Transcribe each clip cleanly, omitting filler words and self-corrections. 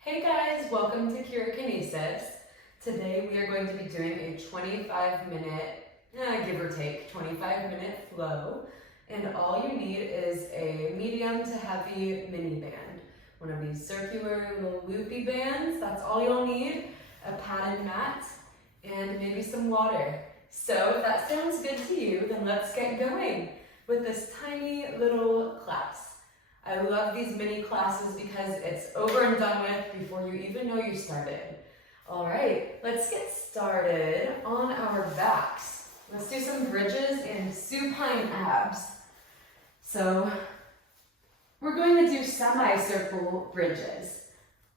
Hey guys, welcome to Kira Kinesis. Today we are going to be doing a 25-minute, give or take, 25-minute flow. And all you need is a medium to heavy mini band. One of these circular little loopy bands, that's all you'll need. A padded mat, and maybe some water. So if that sounds good to you, then let's get going with this tiny little class. I love these mini classes because it's over and done with before you even know you started. All right, let's get started on our backs. Let's do some bridges and supine abs. So we're going to do semicircle bridges,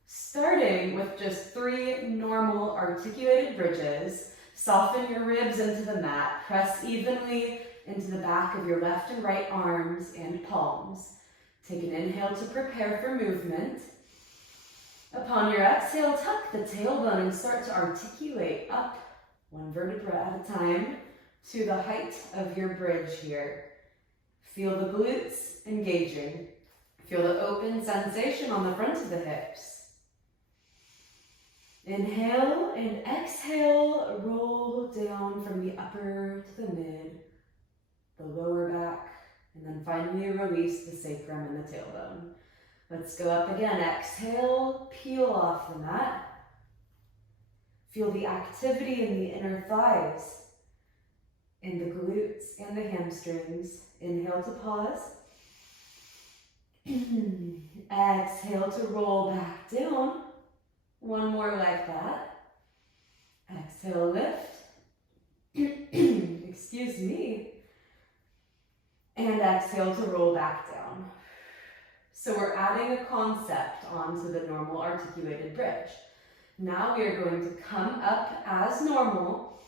starting with just 3 normal articulated bridges. Soften your ribs into the mat, press evenly into the back of your left and right arms and palms. Take an inhale to prepare for movement. Upon your exhale, tuck the tailbone and start to articulate up, 1 vertebra at a time, to the height of your bridge here. Feel the glutes engaging. Feel the open sensation on the front of the hips. Inhale and exhale, roll down from the upper to the mid, the lower back, and then finally release the sacrum and the tailbone. Let's go up again. Exhale, peel off the mat. Feel the activity in the inner thighs, in the glutes and the hamstrings. Inhale to pause. Exhale to roll back down. 1 more like that. Exhale, lift. Excuse me. And exhale to roll back down. So we're adding a concept onto the normal articulated bridge. Now we are going to come up as normal.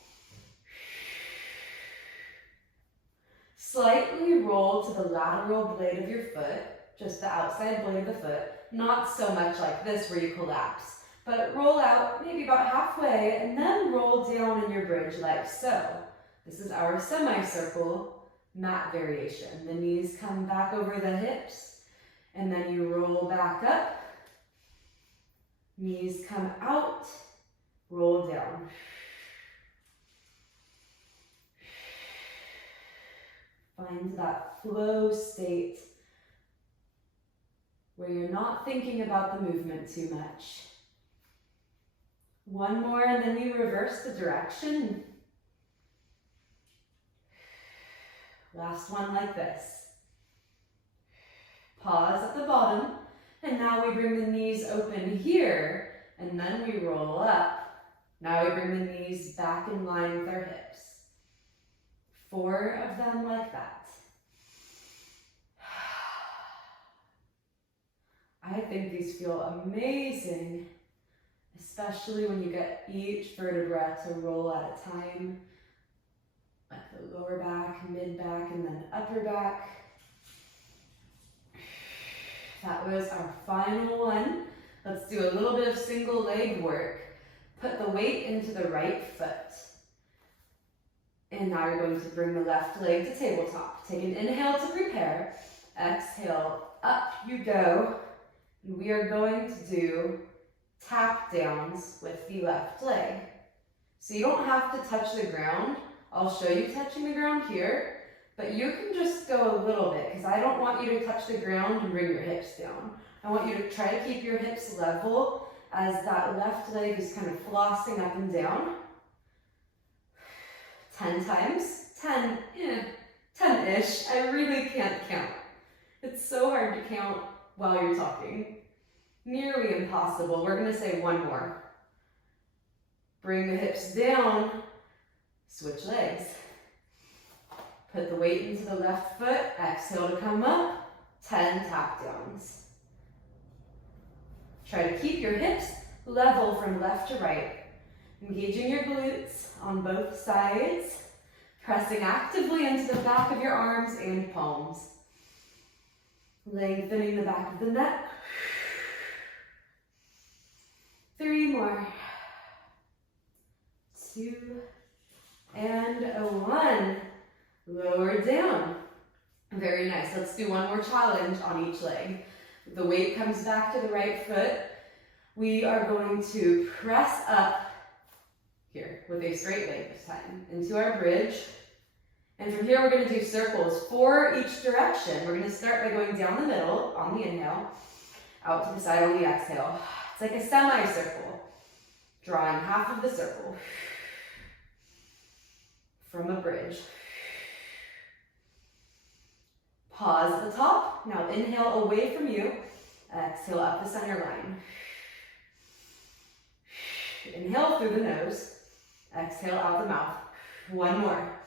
Slightly roll to the lateral blade of your foot, just the outside blade of the foot. Not so much like this where you collapse, but roll out maybe about halfway and then roll down in your bridge like so. This is our semicircle mat variation. The knees come back over the hips, and then you roll back up. Knees come out, roll down. Find that flow state where you're not thinking about the movement too much. 1 more, and then we reverse the direction. Last one like this. Pause at the bottom, and now we bring the knees open here, and then we roll up. Now we bring the knees back in line with our hips. 4 of them like that. I think these feel amazing, especially when you get each vertebra to roll at a time. Like the lower back, mid back, and then upper back. That was our final one. Let's do a little bit of single leg work. Put the weight into the right foot. And now you're going to bring the left leg to tabletop. Take an inhale to prepare. Exhale, up you go. And we are going to do tap downs with the left leg. So you don't have to touch the ground. I'll show you touching the ground here, but you can just go a little bit because I don't want you to touch the ground and bring your hips down. I want you to try to keep your hips level as that left leg is kind of flossing up and down. 10 times, 10-ish. I really can't count. It's so hard to count while you're talking. Nearly impossible. We're gonna say 1 more. Bring the hips down. Switch legs. Put the weight into the left foot. Exhale to come up. 10 tap downs. Try to keep your hips level from left to right. Engaging your glutes on both sides. Pressing actively into the back of your arms and palms. Lengthening the back of the neck. 3 more. 2 and 1. Lower down. Very nice. Let's do 1 more challenge on each leg. The weight comes back to the right foot. We are going to press up here with a straight leg this time into our bridge. And from here, we're going to do circles for each direction. We're going to start by going down the middle on the inhale, out to the side on the exhale. It's like a semicircle, drawing half of the circle from a bridge. Pause at the top. Now inhale away from you. Exhale up the center line. Inhale through the nose. Exhale out the mouth. One more.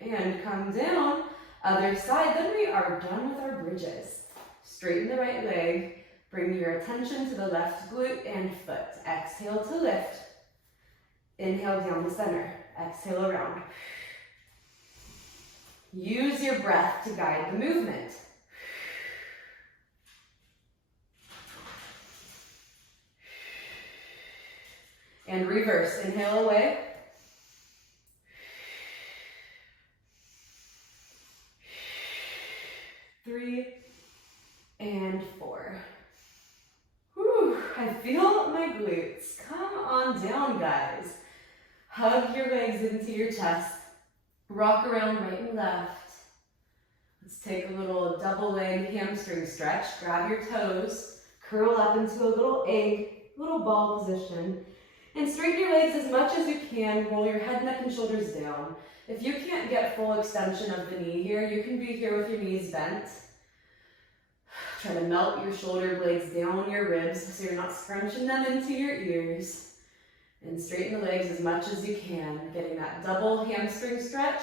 And come down. Other side. Then we are done with our bridges. Straighten the right leg. Bring your attention to the left glute and foot. Exhale to lift. Inhale down the center. Exhale around. Use your breath to guide the movement. And reverse. Inhale away. Three and four. Whew, I feel my glutes. Come on down, guys. Hug your legs into your chest. Rock around right and left. Let's take a little double leg hamstring stretch. Grab your toes. Curl up into a little egg, little ball position. And straighten your legs as much as you can. Roll your head, neck, and shoulders down. If you can't get full extension of the knee here, you can be here with your knees bent. Try to melt your shoulder blades down your ribs so you're not scrunching them into your ears. And straighten the legs as much as you can, getting that double hamstring stretch.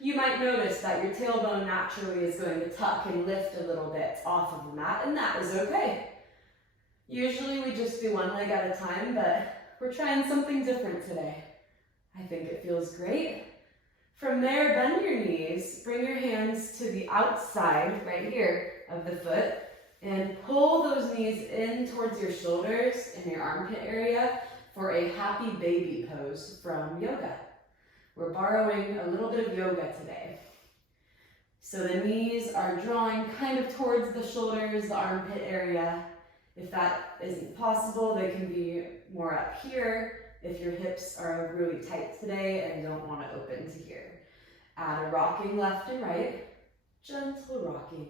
You might notice that your tailbone naturally is going to tuck and lift a little bit off of the mat, and that is okay. Usually we just do one leg at a time, but we're trying something different today. I think it feels great. From there, bend your knees, bring your hands to the outside, right here, of the foot, and pull those knees in towards your shoulders and your armpit area for a happy baby pose from yoga. We're borrowing a little bit of yoga today. So the knees are drawing kind of towards the shoulders, the armpit area. If that isn't possible, they can be more up here if your hips are really tight today and don't want to open to here. Add a rocking left and right, gentle rocking.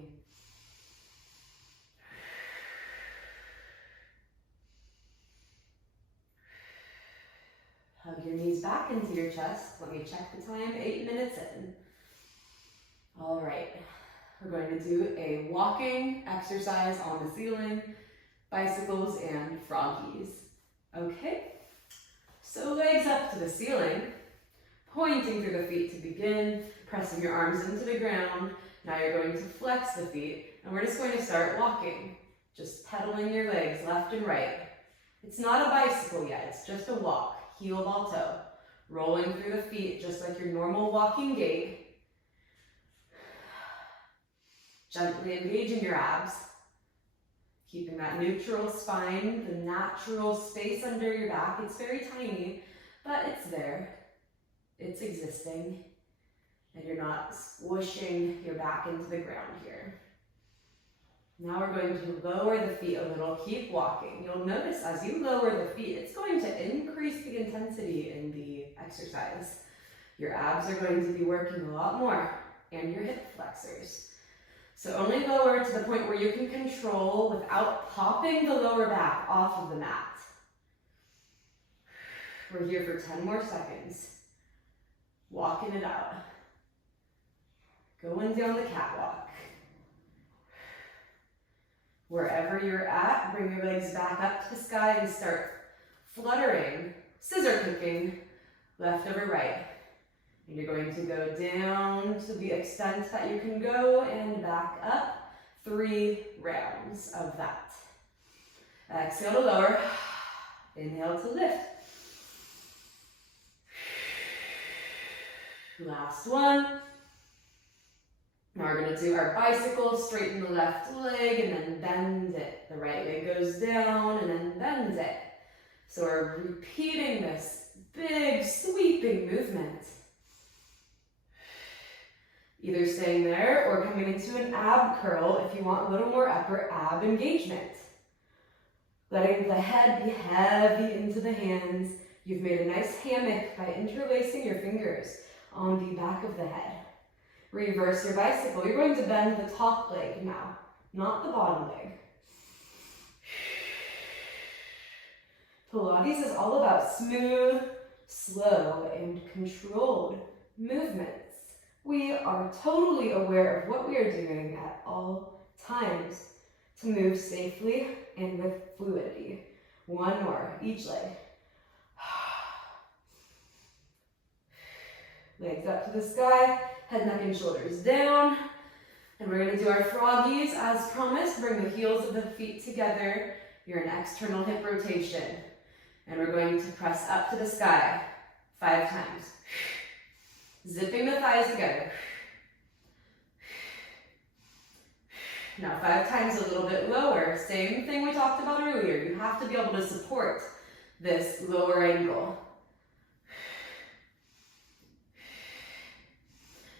Hug your knees back into your chest. Let me check the time, 8 minutes in. All right, we're going to do a walking exercise on the ceiling, bicycles and froggies. Okay, so legs up to the ceiling, pointing through the feet to begin, pressing your arms into the ground. Now you're going to flex the feet, and we're just going to start walking, just pedaling your legs left and right. It's not a bicycle yet, it's just a walk. Heel ball toe, rolling through the feet just like your normal walking gait. Gently engaging your abs, keeping that neutral spine, the natural space under your back. It's very tiny, but it's there. It's existing, and you're not squishing your back into the ground here. Now we're going to lower the feet a little, keep walking. You'll notice as you lower the feet, it's going to increase the intensity in the exercise. Your abs are going to be working a lot more, and your hip flexors. So only lower to the point where you can control without popping the lower back off of the mat. We're here for 10 more seconds. Walking it out. Going down the catwalk. Wherever you're at, bring your legs back up to the sky and start fluttering, scissor kicking, left over right. And you're going to go down to the extent that you can go and back up. 3 rounds of that. Exhale to lower. Inhale to lift. Last one. Now we're going to do our bicycle, straighten the left leg and then bend it. The right leg goes down and then bends it. So we're repeating this big sweeping movement. Either staying there or coming into an ab curl if you want a little more upper ab engagement. Letting the head be heavy into the hands. You've made a nice hammock by interlacing your fingers on the back of the head. Reverse your bicycle. You're going to bend the top leg now, not the bottom leg. Pilates is all about smooth, slow, and controlled movements. We are totally aware of what we are doing at all times to move safely and with fluidity. One more, each leg. Legs up to the sky, head, neck, and shoulders down. And we're going to do our froggies as promised. Bring the heels of the feet together. You're an external hip rotation. And we're going to press up to the sky 5 times. Zipping the thighs together. Now 5 times a little bit lower. Same thing we talked about earlier. You have to be able to support this lower angle.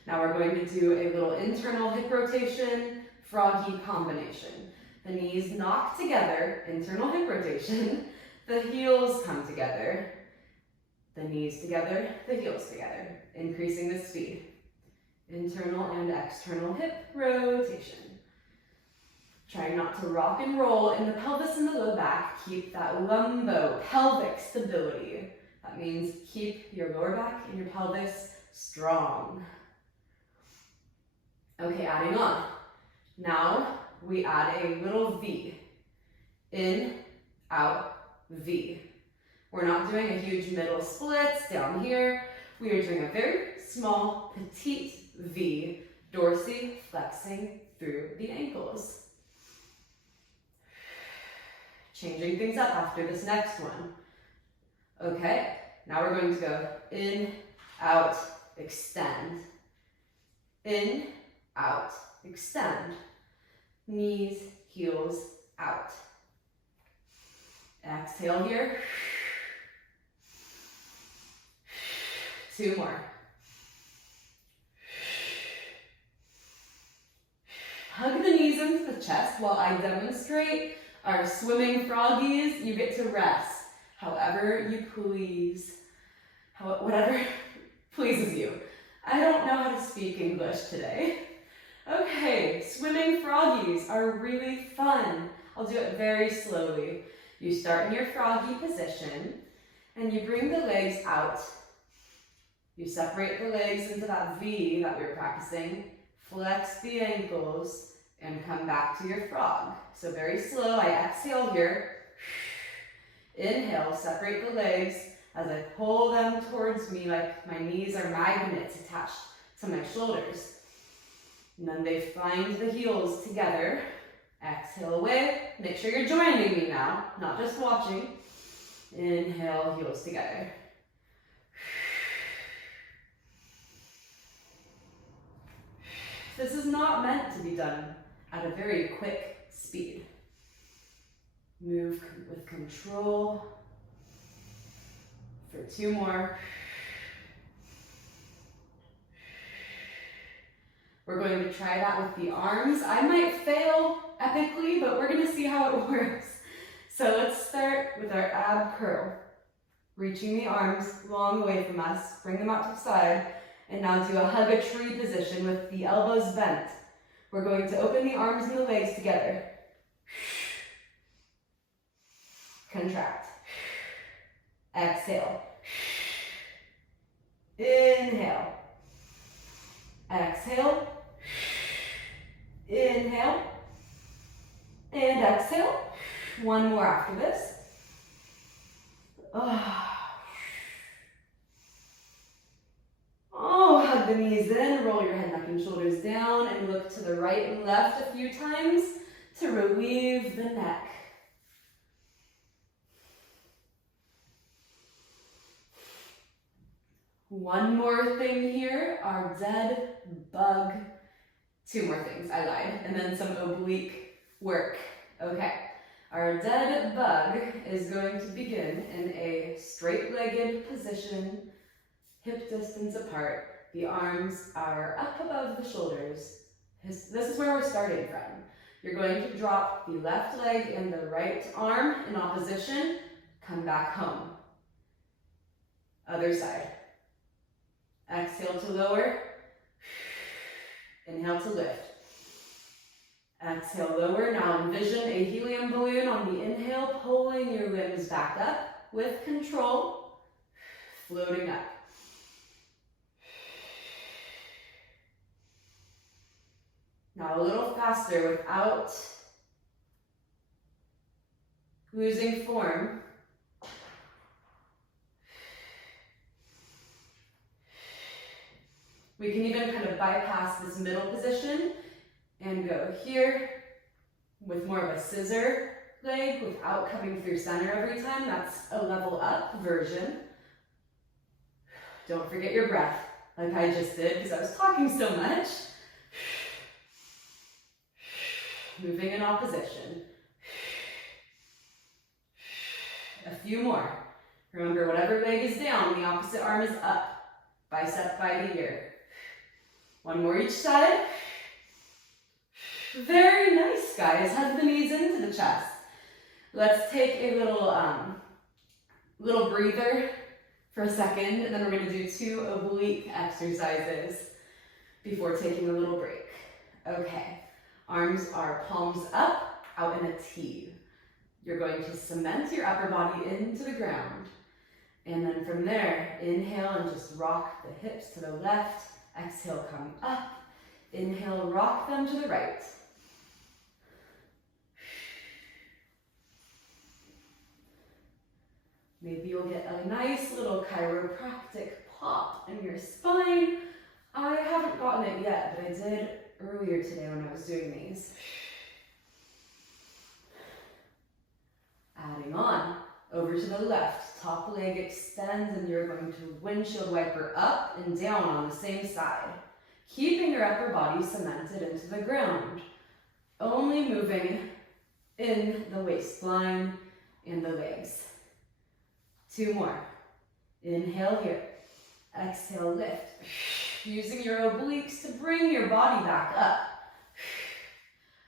Now we're going to do a little internal hip rotation, froggy combination. The knees knock together, internal hip rotation. The heels come together. The knees together, the heels together. Increasing the speed. Internal and external hip rotation. Trying not to rock and roll in the pelvis and the low back. Keep that lumbopelvic stability. That means keep your lower back and your pelvis strong. Okay, adding on. Now we add a little V. In, out, V. We're not doing a huge middle splits down here. We are doing a very small, petite V, dorsally flexing through the ankles. Changing things up after this next one. Okay, now we're going to go in, out, extend. In, out, extend. Knees, heels, out. Exhale here. 2 more. Hug the knees into the chest while I demonstrate our swimming froggies. You get to rest however you please, whatever pleases you. I don't know how to speak English today. Okay, swimming froggies are really fun. I'll do it very slowly. You start in your froggy position and you bring the legs out. You separate the legs into that V that we were practicing, flex the ankles, and come back to your frog. So very slow, I exhale here. Inhale, separate the legs as I pull them towards me like my knees are magnets attached to my shoulders. And then they find the heels together. Exhale away. Make sure you're joining me now, not just watching. Inhale, heels together. This is not meant to be done at a very quick speed. Move with control. For 2 more. We're going to try that with the arms. I might fail epically, but we're going to see how it works. So let's start with our ab curl. Reaching the arms long away from us. Bring them out to the side. And now do a hug a tree position with the elbows bent. We're going to open the arms and the legs together. Contract. Exhale. Inhale. Exhale. Inhale. And exhale. 1 more after this. Oh, hug the knees in, roll your head, neck, and shoulders down, and look to the right and left a few times to relieve the neck. One more thing here, our dead bug. 2 more things, I lied, and then some oblique work. Okay, our dead bug is going to begin in a straight-legged position, hip distance apart. The arms are up above the shoulders. This is where we're starting from. You're going to drop the left leg and the right arm in opposition. Come back home. Other side. Exhale to lower. Inhale to lift. Exhale, lower. Now envision a helium balloon on the inhale, pulling your limbs back up with control, floating up. Now a little faster without losing form. We can even kind of bypass this middle position and go here with more of a scissor leg without coming through center every time. That's a level up version. Don't forget your breath, like I just did because I was talking so much. Moving in opposition. A few more. Remember, whatever leg is down, the opposite arm is up. Bicep by the ear. One more each side. Very nice, guys. Hug the knees into the chest. Let's take a little breather for a second, and then we're going to do 2 oblique exercises before taking a little break. Okay. Arms are palms up, out in a T. You're going to cement your upper body into the ground. And then from there, inhale and just rock the hips to the left. Exhale, come up. Inhale, rock them to the right. Maybe you'll get a nice little chiropractic pop in your spine. I haven't gotten it yet, but I did earlier today when I was doing these. Adding on, over to the left, top leg extends and you're going to windshield wiper up and down on the same side, keeping your upper body cemented into the ground, only moving in the waistline and the legs. 2 more. Inhale here. Exhale, lift. Using your obliques to bring your body back up.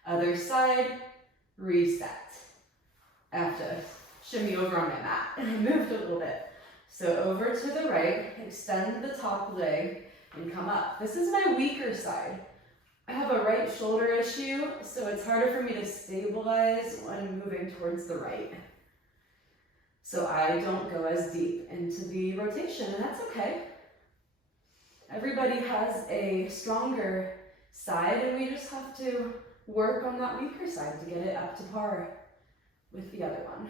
Other side, reset. I have to shimmy over on my mat, and I moved a little bit. So over to the right, extend the top leg, and come up. This is my weaker side. I have a right shoulder issue, so it's harder for me to stabilize when moving towards the right. So I don't go as deep into the rotation, and that's okay. Everybody has a stronger side, and we just have to work on that weaker side to get it up to par with the other one.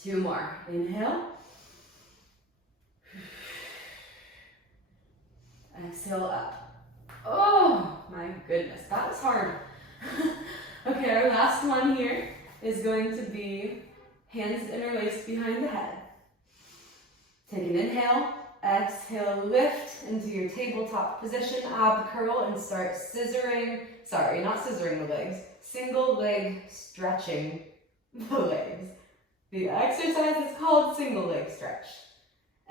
2 more. Inhale. Exhale up. Oh my goodness, that was hard. Okay, our last one here is going to be hands interlaced behind the head. Take an inhale. Exhale, lift into your tabletop position, ab curl, and start scissoring, sorry, not scissoring the legs, single leg stretching the legs. The exercise is called single leg stretch.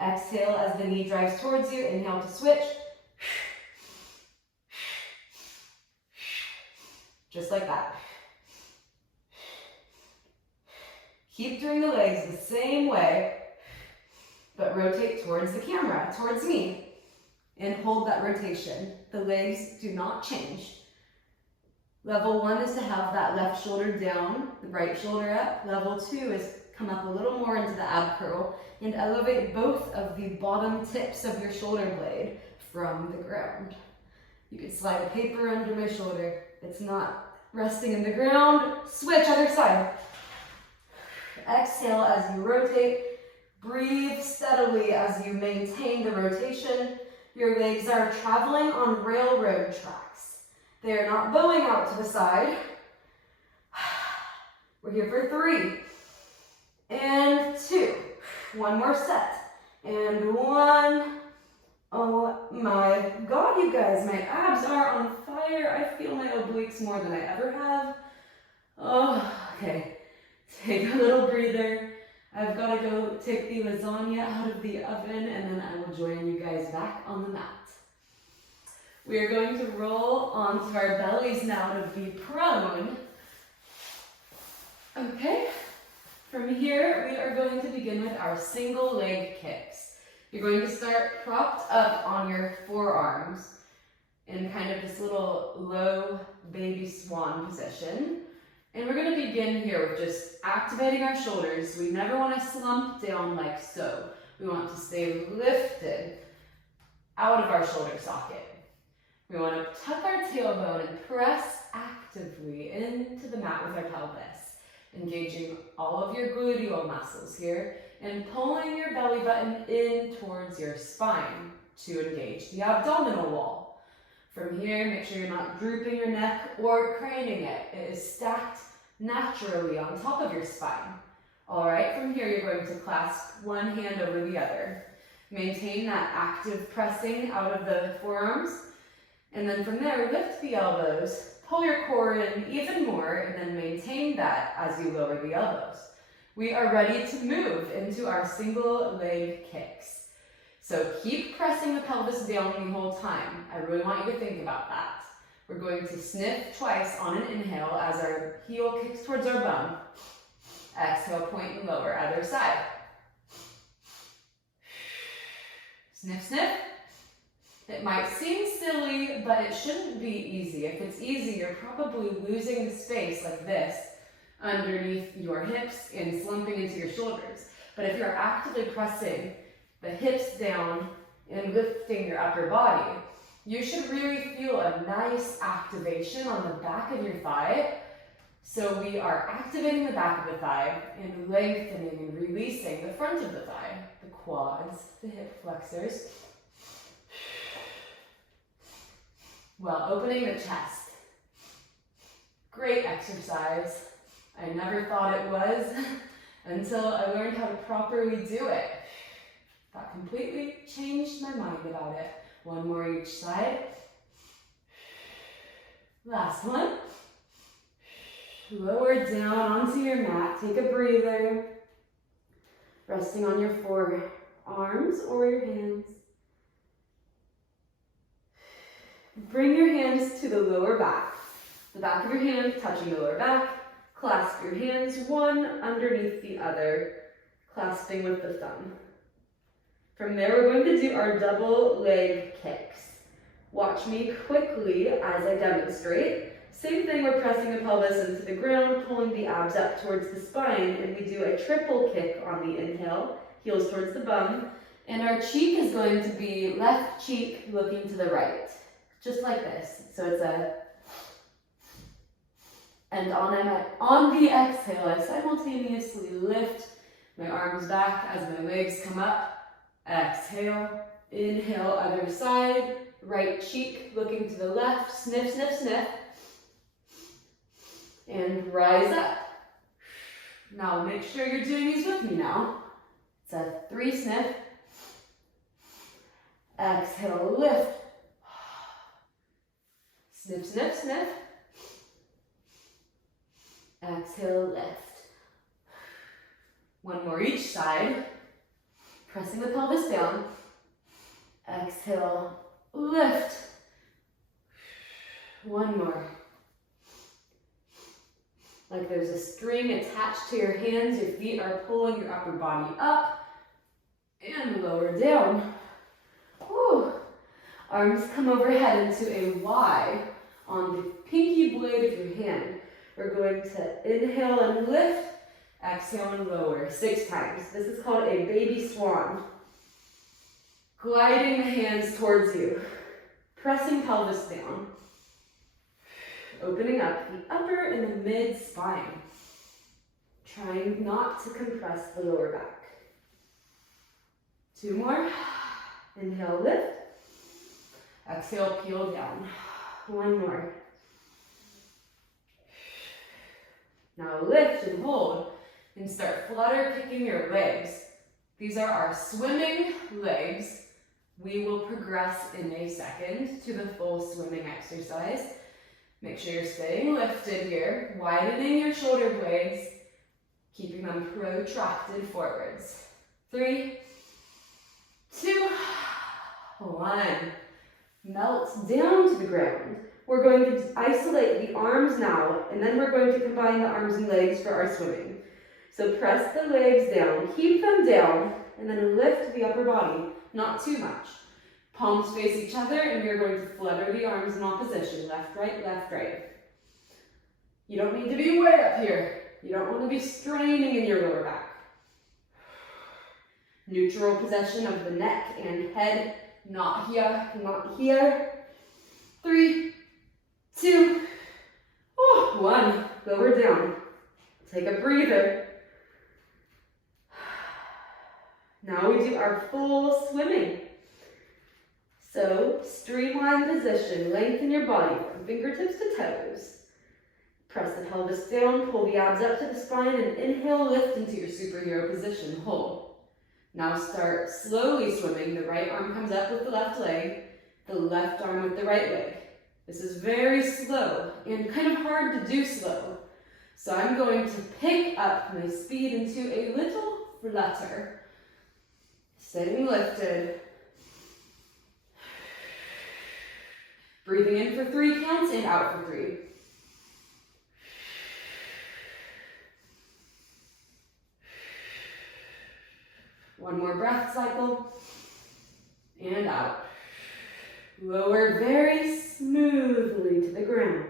Exhale as the knee drives towards you, inhale to switch. Just like that. Keep doing the legs the same way, but rotate towards the camera, towards me, and hold that rotation. The legs do not change. Level 1 is to have that left shoulder down, the right shoulder up. Level 2 is come up a little more into the ab curl and elevate both of the bottom tips of your shoulder blade from the ground. You could slide a paper under my shoulder. It's not resting in the ground. Switch, other side. Exhale as you rotate. Breathe steadily as you maintain the rotation. Your legs are traveling on railroad tracks. They are not bowing out to the side. We're here for 3 and 2. One more set. And 1. Oh my God, you guys, my abs are on fire. I feel my obliques more than I ever have. Oh, okay. Take a little breather. I've got to go take the lasagna out of the oven, and then I will join you guys back on the mat. We are going to roll onto our bellies now to be prone. Okay, from here we are going to begin with our single leg kicks. You're going to start propped up on your forearms in kind of this little low baby swan position. And we're going to begin here with just activating our shoulders. We never want to slump down like so. We want to stay lifted out of our shoulder socket. We want to tuck our tailbone and press actively into the mat with our pelvis, engaging all of your gluteal muscles here and pulling your belly button in towards your spine to engage the abdominal wall. From here, make sure you're not drooping your neck or craning it. It is stacked naturally on top of your spine. All right, from here, you're going to clasp one hand over the other. Maintain that active pressing out of the forearms. And then from there, lift the elbows, pull your core in even more, and then maintain that as you lower the elbows. We are ready to move into our single leg kicks. So keep pressing the pelvis down the whole time. I really want you to think about that. We're going to sniff twice on an inhale as our heel kicks towards our bum. Exhale, point and lower, other side. Sniff, sniff. It might seem silly, but it shouldn't be easy. If it's easy, you're probably losing the space like this underneath your hips and slumping into your shoulders. But if you're actively pressing the hips down and lifting your upper body, you should really feel a nice activation on the back of your thigh. So we are activating the back of the thigh and lengthening and releasing the front of the thigh, the quads, the hip flexors, while opening the chest. Great exercise. I never thought it was until I learned how to properly do it. That completely changed my mind about it. One more each side. Last one. Lower down onto your mat. Take a breather. Resting on your forearms or your hands. Bring your hands to the lower back. The back of your hand touching the lower back. Clasp your hands one underneath the other, clasping with the thumb. From there, we're going to do our double leg kicks. Watch me quickly as I demonstrate. Same thing, we're pressing the pelvis into the ground, pulling the abs up towards the spine, and we do a triple kick on the inhale, heels towards the bum, and our cheek is going to be left cheek looking to the right, just like this. So it's a, and on the exhale, I simultaneously lift my arms back as my legs come up. Exhale, inhale, other side, right cheek looking to the left, sniff, sniff, sniff, and rise up. Now make sure you're doing these with me now. It's a 3 sniff. Exhale, lift. Sniff, sniff, sniff. Exhale, lift. One more each side. Pressing the pelvis down. Exhale, lift. One more. Like there's a string attached to your hands. Your feet are pulling your upper body up and lower down. Woo. Arms come overhead into a Y on the pinky blade of your hand. We're going to inhale and lift. Exhale and lower 6 times. This is called a baby swan. Gliding the hands towards you. Pressing pelvis down. Opening up the upper and the mid spine. Trying not to compress the lower back. 2 more. Inhale, lift. Exhale, peel down. 1 more. Now lift and hold. And start flutter kicking your legs. These are our swimming legs. We will progress in a second to the full swimming exercise. Make sure you're staying lifted here, widening your shoulder blades, keeping them protracted forwards. 3, 2, 1. Melt down to the ground. We're going to isolate the arms now, and then we're going to combine the arms and legs for our swimming. So press the legs down, keep them down, and then lift the upper body, not too much. Palms face each other, and we're going to flutter the arms in opposition, left, right, left, right. You don't need to be way up here. You don't want to be straining in your lower back. Neutral position of the neck and head, not here, not here. 3, 2, 1. Lower down. Take a breather. Now we do our full swimming. So, streamline position, lengthen your body from fingertips to toes. Press the pelvis down, pull the abs up to the spine, and inhale, lift into your superhero position, hold. Now start slowly swimming. The right arm comes up with the left leg, the left arm with the right leg. This is very slow and kind of hard to do slow. So I'm going to pick up my speed into a little flutter. Staying lifted. Breathing in for 3 counts and out for 3. One more breath cycle. And out. Lower very smoothly to the ground.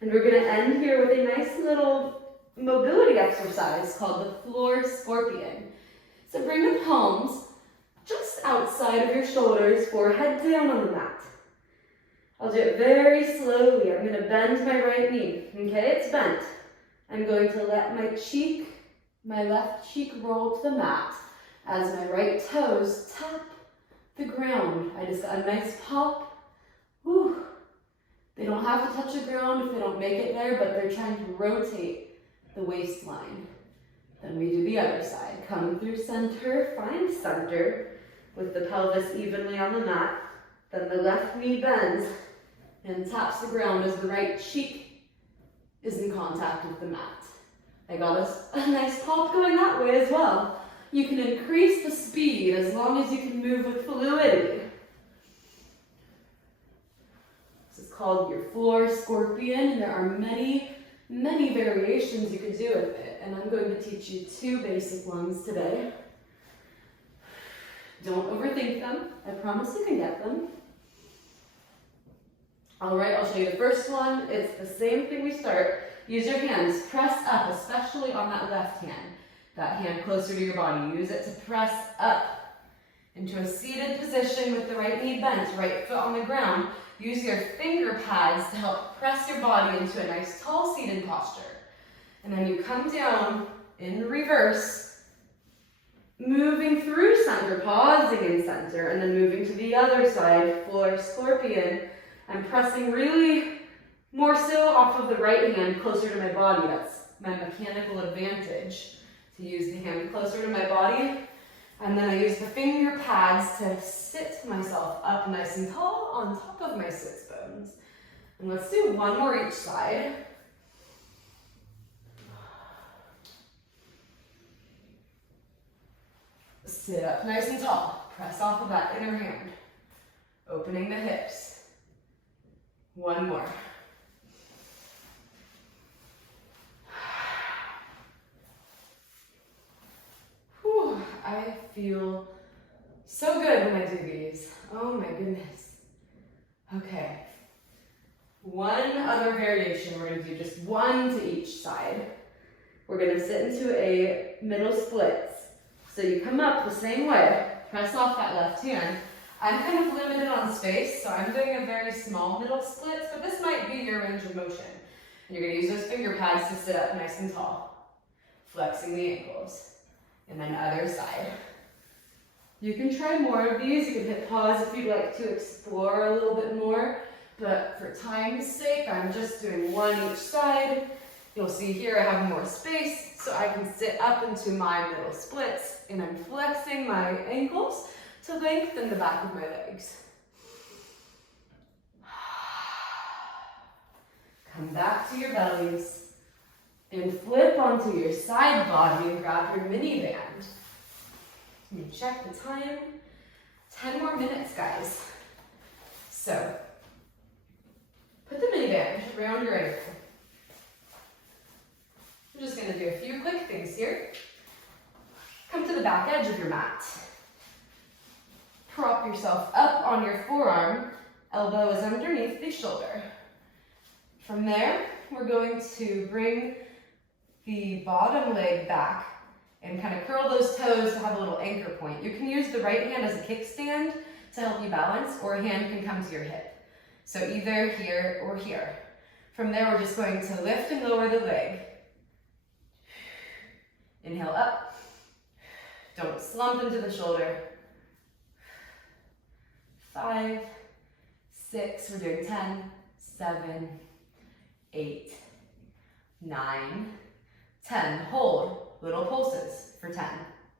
And we're going to end here with a nice little mobility exercise called the floor scorpion. So bring the palms just outside of your shoulders, forehead down on the mat. I'll do it very slowly. I'm going to bend my right knee. Okay, it's bent. I'm going to let my left cheek roll to the mat as my right toes tap the ground. I just got a nice pop. Whew. They don't have to touch the ground if they don't make it there, but they're trying to rotate the waistline. Then we do the other side. Come through center, find center with the pelvis evenly on the mat. Then the left knee bends and taps the ground as the right cheek is in contact with the mat. I got a nice pop going that way as well. You can increase the speed as long as you can move with fluidity. This is called your floor scorpion, and there are many, many variations you can do with it, and I'm going to teach you 2 basic ones today. Don't overthink them. I promise you can get them. All right, I'll show you the first one. It's the same thing we start. Use your hands, press up, especially on that left hand. That hand closer to your body. Use it to press up into a seated position with the right knee bent, right foot on the ground. Use your finger pads to help press your body into a nice tall seated posture. And then you come down in reverse, moving through center, pausing in center, and then moving to the other side, floor scorpion. I'm pressing really more so off of the right hand closer to my body. That's my mechanical advantage, to use the hand closer to my body. And then I use the finger pads to sit myself up nice and tall on top of my sits bones. And let's do one more each side. Sit up nice and tall. Press off of that inner hand. Opening the hips. One more. Whew, I feel so good when I do these. Oh my goodness. Okay. One other variation. We're going to do just one to each side. We're going to sit into a middle splits. So you come up the same way. Press off that left hand. I'm kind of limited on space, so I'm doing a very small middle split, but this might be your range of motion. And you're going to use those finger pads to sit up nice and tall, flexing the ankles. And then other side. You can try more of these. You can hit pause if you'd like to explore a little bit more, but for time's sake, I'm just doing one each side. You'll see here I have more space, so I can sit up into my middle splits, and I'm flexing my ankles to lengthen the back of my legs. Come back to your bellies and flip onto your side body and grab your mini band. Let me check the time. 10 more minutes, guys. So, put the miniband around your ankle. I'm just going to do a few quick things here. Come to the back edge of your mat. Prop yourself up on your forearm. Elbow is underneath the shoulder. From there, we're going to bring the bottom leg back and kind of curl those toes to have a little anchor point. You can use the right hand as a kickstand to help you balance, or a hand can come to your hip. So either here or here. From there, we're just going to lift and lower the leg. Inhale up. Don't slump into the shoulder. 5, 6, we're doing 10, 7, 8, 9, 10. Hold. Little pulses for 10.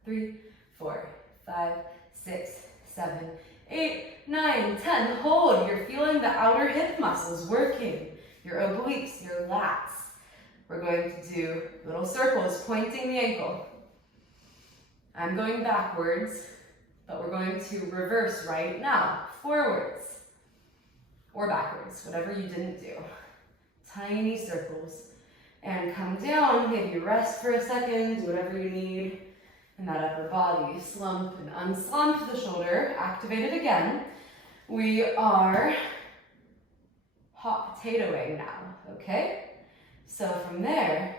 3, 4, 5, 6, 7, 8, 9, 10. Hold. You're feeling the outer hip muscles working. Your obliques, your lats. We're going to do little circles pointing the ankle. I'm going backwards, but we're going to reverse right now. Forwards or backwards, whatever you didn't do. Tiny circles. And come down, maybe rest for a second, do whatever you need in that upper body. Slump and unslump the shoulder, activate it again. We are hot potatoing now, okay? So from there,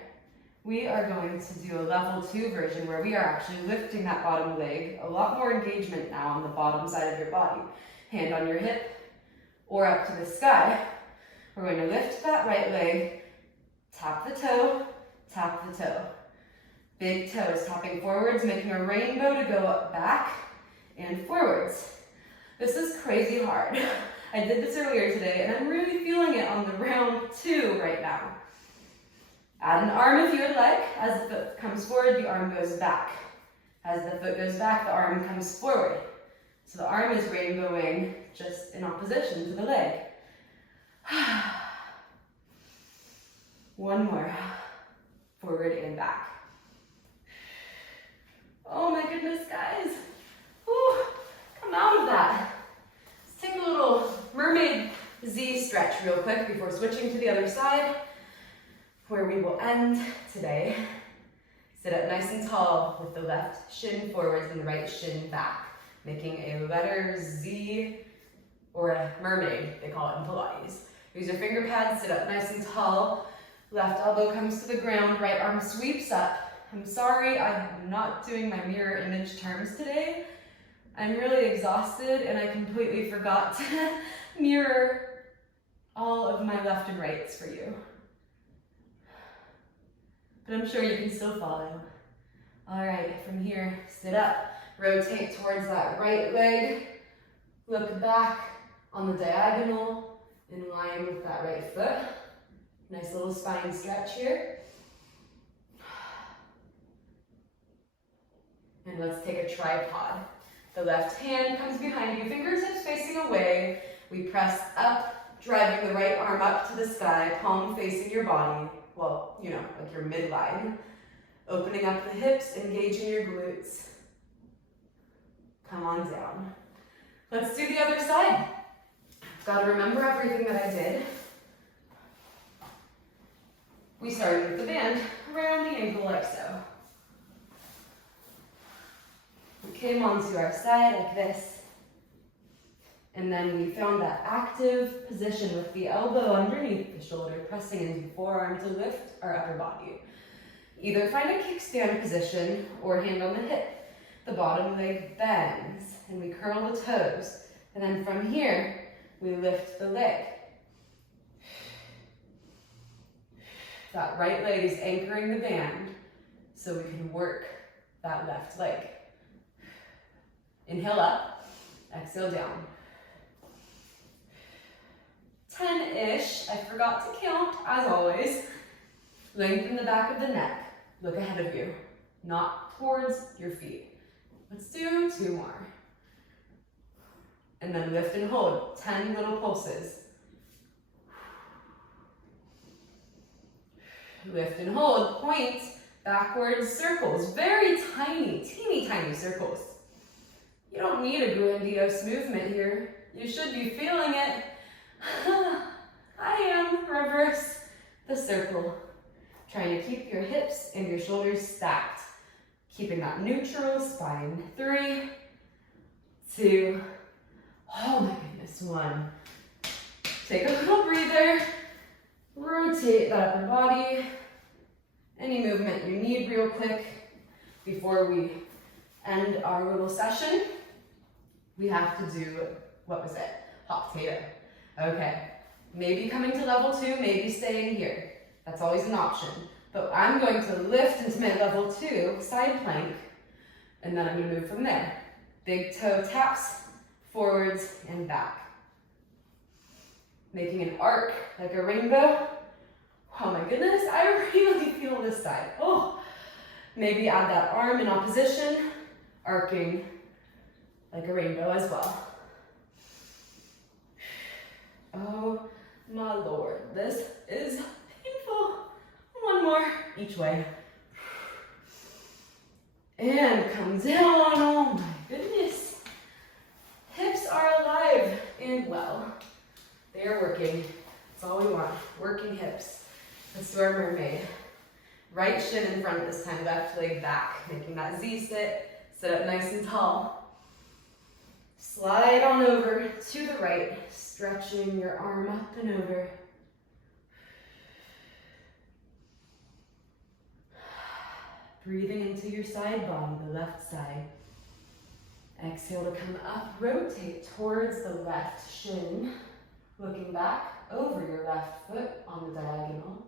we are going to do a level 2 version where we are actually lifting that bottom leg, a lot more engagement now on the bottom side of your body. Hand on your hip or up to the sky. We're going to lift that right leg, tap the toe, tap the toe. Big toes tapping forwards, making a rainbow to go up, back, and forwards. This is crazy hard. I did this earlier today, and I'm really feeling it on the round 2 right now. Add an arm if you would like. As the foot comes forward, the arm goes back. As the foot goes back, the arm comes forward. So the arm is rainbowing just in opposition to the leg. One more. Forward and back. Oh my goodness, guys. Whew. Come out of that. Let's take a little Mermaid Z Stretch real quick before switching to the other side, where we will end today. Sit up nice and tall with the left shin forwards and the right shin back, making a letter Z or a mermaid, they call it in Pilates. Use your finger pads, sit up nice and tall. Left elbow comes to the ground, right arm sweeps up. I'm sorry, I'm not doing my mirror image terms today. I'm really exhausted and I completely forgot to mirror all of my left and rights for you. But I'm sure you can still follow. All right, from here, sit up, rotate towards that right leg, look back on the diagonal in line with that right foot. Nice little spine stretch here. And let's take a tripod. The left hand comes behind you, fingertips facing away. We press up, driving the right arm up to the sky, palm facing your body. Well, you know, like your midline. Opening up the hips, engaging your glutes. Come on down. Let's do the other side. Gotta remember everything that I did. We started with the band around the ankle like so. We came onto our side like this. And then we found that active position with the elbow underneath the shoulder, pressing into the forearm to lift our upper body. Either find a kickstand position or hand on the hip. The bottom leg bends and we curl the toes. And then from here, we lift the leg. That right leg is anchoring the band so we can work that left leg. Inhale up, exhale down. 10-ish, I forgot to count, as always. Lengthen the back of the neck. Look ahead of you, not towards your feet. Let's do 2 more. And then lift and hold, 10 little pulses. Lift and hold, point, backwards circles, very tiny, teeny tiny circles. You don't need a grandiose movement here. You should be feeling it. I am. Reverse the circle. Trying to keep your hips and your shoulders stacked. Keeping that neutral spine. 3, 2, oh my goodness, 1. Take a little breather. Rotate that upper body. Any movement you need real quick before we end our little session. We have to do, what was it? Hot potato. Okay, maybe coming to level 2, maybe staying here. That's always an option. But I'm going to lift into my level 2 side plank, and then I'm going to move from there. Big toe taps, forwards and back. Making an arc like a rainbow. Oh my goodness, I really feel this side. Oh, maybe add that arm in opposition, arcing like a rainbow as well. Oh my Lord, this is painful. 1 more each way. And come down, oh my goodness. Hips are alive and well. They are working. That's all we want, working hips. Let's do our mermaid. Right shin in front this time, left leg back, making that Z sit. Sit up nice and tall. Slide on over to the right, stretching your arm up and over. Breathing into your side body, the left side. Exhale to come up, rotate towards the left shin. Looking back over your left foot on the diagonal.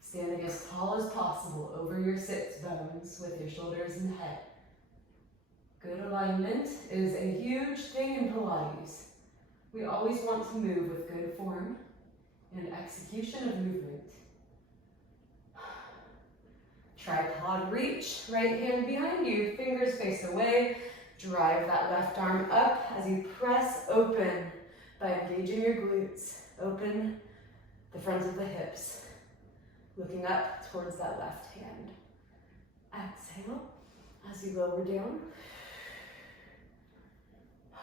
Standing as tall as possible over your sits bones with your shoulders and head. Good alignment is a huge thing in Pilates. We always want to move with good form and execution of movement. Tripod reach, right hand behind you, fingers face away. Drive that left arm up as you press open by engaging your glutes. Open the fronts of the hips. Looking up towards that left hand. Exhale as you lower down.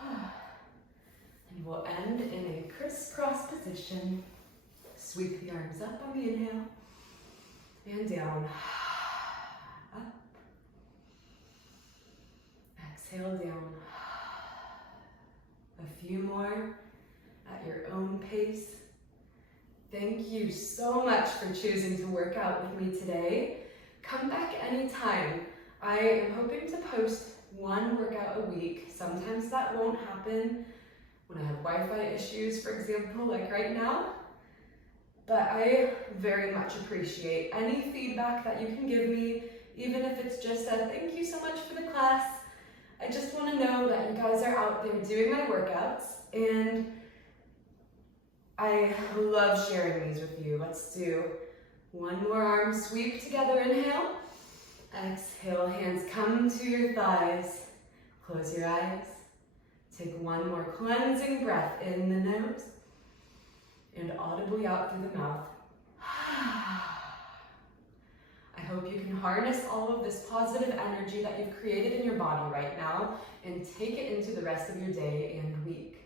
And we'll end in a crisscross position. Sweep the arms up on the inhale and down. Up. Exhale down. A few more at your own pace. Thank you so much for choosing to work out with me today. Come back anytime. I am hoping to post 1 workout a week. Sometimes that won't happen when I have Wi-Fi issues, for example, like right now. But I very much appreciate any feedback that you can give me, even if it's just a thank you so much for the class. I just want to know that you guys are out there doing my workouts, and I love sharing these with you. Let's do 1 more arm sweep together. Inhale. Exhale, hands come to your thighs. Close your eyes. Take 1 more cleansing breath in the nose and audibly out through the mouth. I hope you can harness all of this positive energy that you've created in your body right now and take it into the rest of your day and week.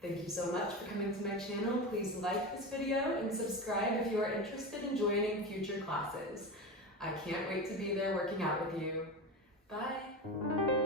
Thank you so much for coming to my channel. Please like this video and subscribe if you are interested in joining future classes. I can't wait to be there working out with you. Bye.